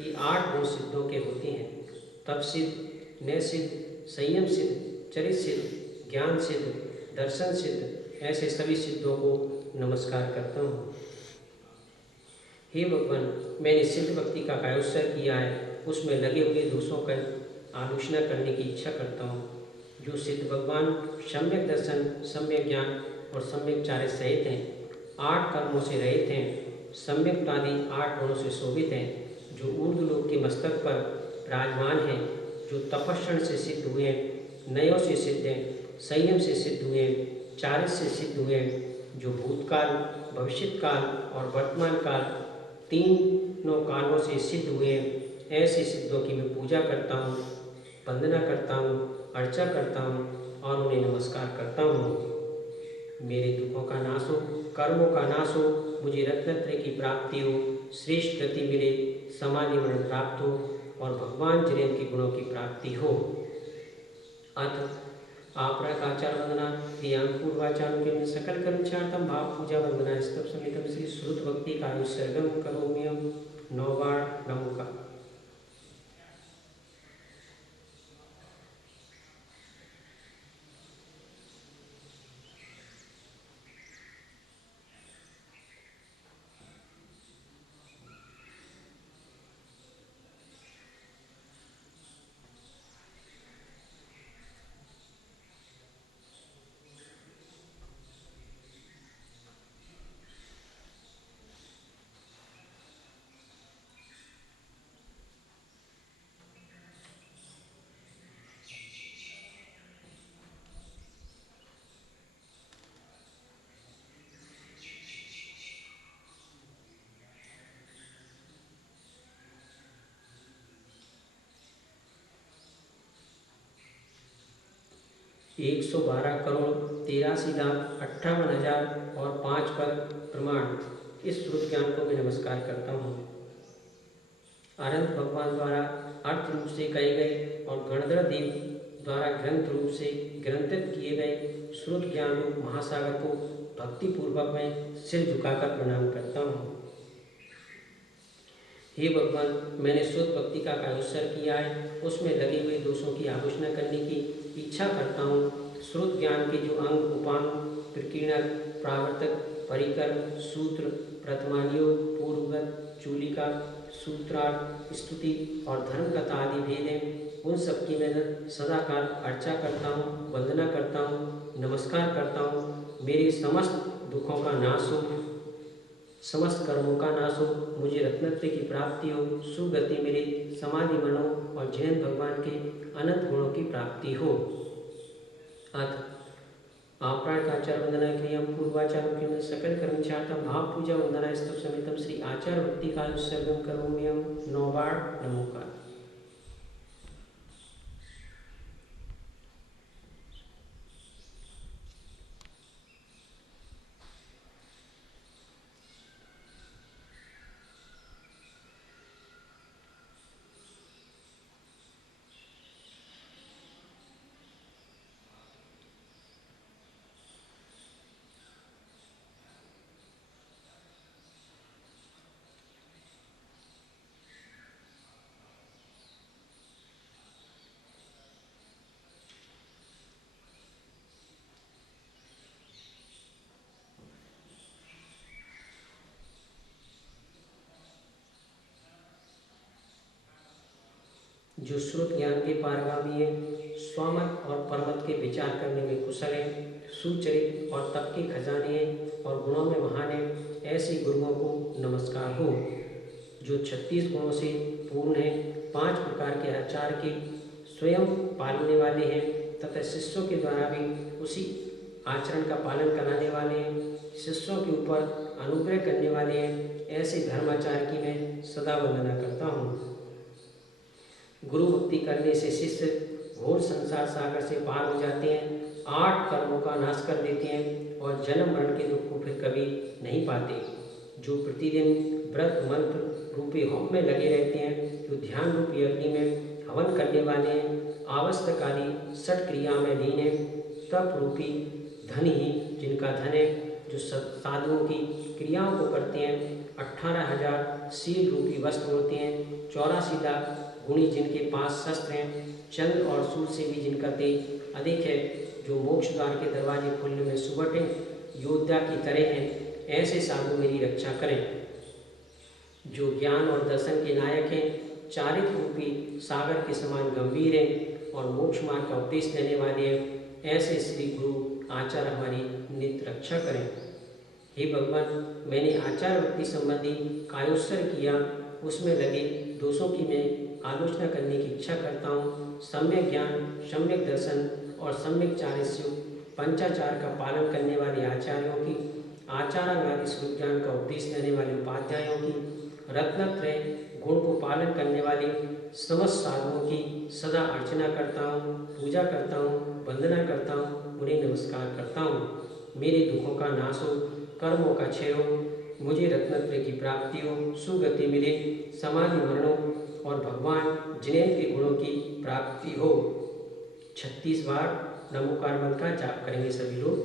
ये 8 गुण सिद्धों के होते हैं। तप सिद्ध, न्याय सिद्ध, संयम सिद्ध, चरित सिद्ध, ज्ञान सिद्ध, दर्शन सिद्ध, ऐसे सभी सिद्धों को नमस्कार करता हूँ। हे भगवान, मैंने सिद्ध भक्ति का कायोत्सर्ग किया है, उसमें लगे हुए दोषों का आलोचना करने की इच्छा करता हूँ। जो सिद्ध भगवान सम्यक दर्शन, सम्यक ज्ञान और सम्यक चार्य सहित हैं, 8 कर्मों से रहित हैं, सम्यक आदि 8 गुणों से शोभित हैं, जो ऊर्ध्वलोक के मस्तक पर विराजमान है, जो तपस्रण से सिद्ध हुए, नयों से सिद्ध हैं, संयम से सिद्ध हुए, चारित्र से सिद्ध हुए, जो भूतकाल, भविष्यकाल और वर्तमान काल तीनों कालों से सिद्ध हुए, ऐसे सिद्धों की मैं पूजा करता हूँ, वंदना करता हूँ, अर्चा करता हूँ और उन्हें नमस्कार करता हूँ। मेरे दुखों का नाश हो, कर्मों का नाश हो, मुझे रत्नत्रय की प्राप्ति हो, श्रेष्ठ गति मिले, समाधि मरण प्राप्त हो और भगवान जिनेन्द्र के गुणों की प्राप्ति हो। अथ आपराकाचार वंदना क्रियां पूर्वाचारों के सकल कर्मचार्थम भाव पूजा वंदना स्तव समेतम श्री श्रुत भक्ति कारुसर्गम करोम्यहम 9 बार नमो का। 112 करोड़ 83,58,000 और 5 पर प्रमाण इस श्रुत ज्ञान को मैं नमस्कार करता हूँ। अनंत भगवान द्वारा अर्थ रूप से कहे गए और गणधर देव द्वारा ग्रंथ रूप से ग्रंथित किए गए श्रुत ज्ञान रूप महासागर को भक्तिपूर्वक मैं सिर झुकाकर प्रणाम करता हूँ। हे भगवान, मैंने शुद्ध भक्ति का कायोत्सर्ग किया है, उसमें लगे हुए दोषों की आभूषणा करने की इच्छा करता हूँ। श्रुत ज्ञान के जो अंग, उपांग, प्रकीर्णक, प्रावर्तक, परिकर, सूत्र, प्रथमानियोग, पूर्वगत, चूलिका, सूत्रार्थ, स्तुति और धर्मकथा आदि भेद हैं, उन सब की मैं सदाकाल अर्चा करता हूँ, वंदना करता हूँ, नमस्कार करता हूँ। मेरे समस्त दुखों का नाश हो, समस्त कर्मों का नाश हो, मुझे रत्नत्रय की प्राप्ति हो, सुगति मिले, समाधि मनो और जैन भगवान के अनंत गुणों की प्राप्ति हो। अथ आपराण का आचार वंदना क्रिया पूर्वाचारों के सकल कर्मचार्थम भाव पूजा वंदना स्तव समेतम श्री आचार भक्ति काल उत्सर्गम करोम्यहम 9 बार नमोकार। जो श्रुत ज्ञान के पारगामी है, स्वमत और परमत के विचार करने में कुशल है, सुचरित और तप के खजाने हैं और गुणों में महान है, ऐसे गुरुओं को नमस्कार हो। जो 36 गुणों से पूर्ण है, 5 प्रकार के आचार के स्वयं पालने वाले हैं तथा शिष्यों के द्वारा भी उसी आचरण का पालन कराने वाले हैं, शिष्यों के ऊपर अनुग्रह करने वाले हैं, ऐसे धर्माचार की मैं सदा वंदना करता हूँ। गुरु भक्ति करने से शिष्य घोर संसार सागर से पार हो जाते हैं, 8 कर्मों का नाश कर देते हैं और जन्म मरण के दुख को फिर कभी नहीं पाते। जो प्रतिदिन व्रत मंत्र रूपी होम में लगे रहते हैं, जो ध्यान रूपी अग्नि में हवन करने वाले हैं, आवश्यकाली सठ क्रिया में लीन है, तप रूपी धन ही जिनका धन है, जो साधुओं की क्रियाओं को करते हैं, 18,000 शील रूपी वस्त्र होते हैं, 84 लाख गुणी जिनके पास शस्त्र हैं, चंद्र और सूर्य से भी जिनका तेज अधिक है, जो मोक्ष द्वार के दरवाजे खोलने में सुबट हैं, योद्धा की तरह हैं, ऐसे साधु मेरी रक्षा करें। जो ज्ञान और दर्शन के नायक हैं, चारित्र रूपी सागर के समान गंभीर हैं और मोक्ष मार्ग का उपदेश देने वाले हैं, ऐसे श्री गुरु आचार्य हमारी नित्य रक्षा करें। हे भगवान, मैंने आचार भक्ति संबंधी कायोत्सर्ग किया, उसमें लगे दोषों की मैं आलोचना करने की इच्छा करता हूँ। सम्यक ज्ञान, सम्यक दर्शन और सम्यक चारित्र्य पंचाचार का पालन करने वाले आचार्यों की, आचारांगादि स्वरूप ज्ञान का उपदेश देने वाले उपाध्यायों की, रत्नत्रय गुण को पालन करने वाले समस्त साधुओं की सदा अर्चना करता हूँ, पूजा करता हूँ, वंदना करता हूँ, उन्हें नमस्कार करता हूँ। मेरे दुखों का नाश हो, कर्मों का क्षय हो, मुझे रत्नत्रय की प्राप्ति हो, सुगति मिले, समाधि मरणों और भगवान जिनेन्द्र के गुणों की प्राप्ति हो। 36 बार नमोकार मंत्र का जाप करेंगे सभी लोग।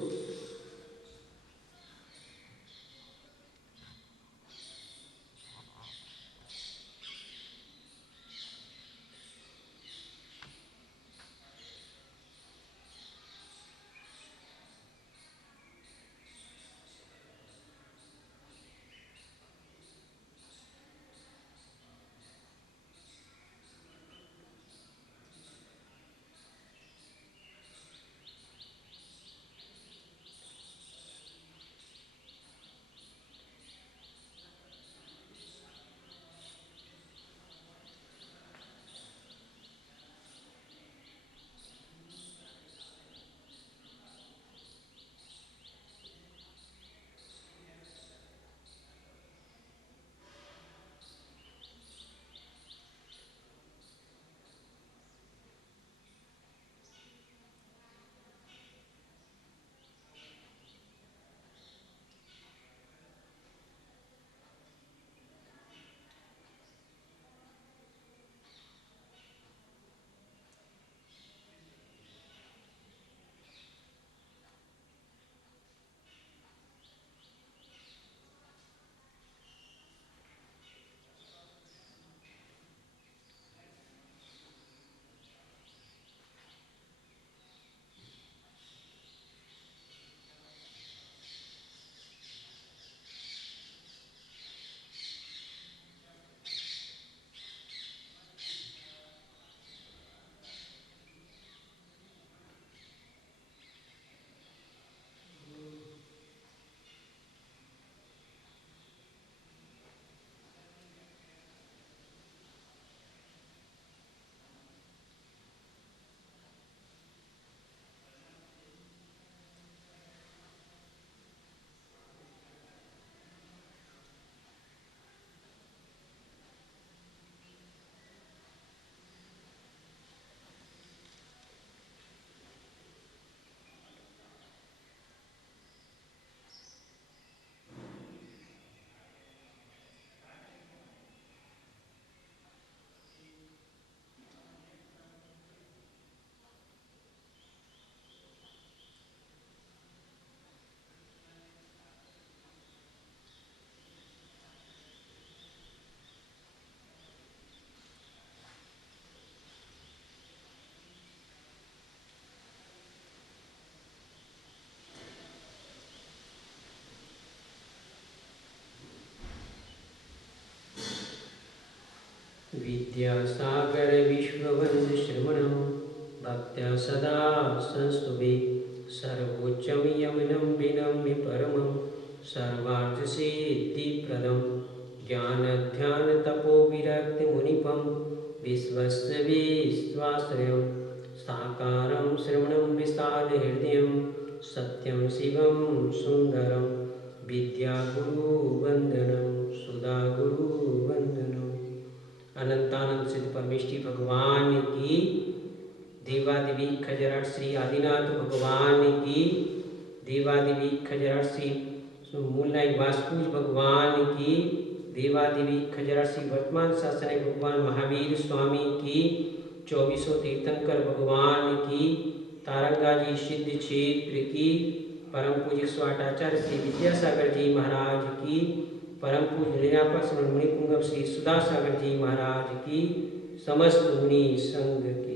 विद्यासागर विश्ववन्द्य श्रवणं भक्त्या सदा संस्तुभे सर्वोच्चं यमनं विनम्य परमं सर्वार्थसिद्धिप्रदं ज्ञानध्यानतपोविरक्तिमुनिपं विश्वस्य विश्वाश्रयं साकारं श्रवणं विशालहृदयं सत्यं शिवं सुन्दरं विद्यागुरुवन्दनं सुधागुरुवन्दनम्। अनंतानंद सिद्ध परमेष्ठी भगवान की, देवादिवी खजराट श्री आदिनाथ भगवान की, देवादिवी खजराट श्री मूलनाई वास्तुज भगवान की, देवादिवी खजराट श्री वर्तमान शासन भगवान महावीर स्वामी की, 24 तीर्थंकर भगवान की, तारंगाजी सिद्ध क्षेत्र की, परम पूज्य स्वाटाचार्य श्री विद्यासागर जी महाराज की, परम पूज्य लीलापर मुनि पुंगव श्री सुधासागर जी महाराज की, समस्त मुनि संघ की।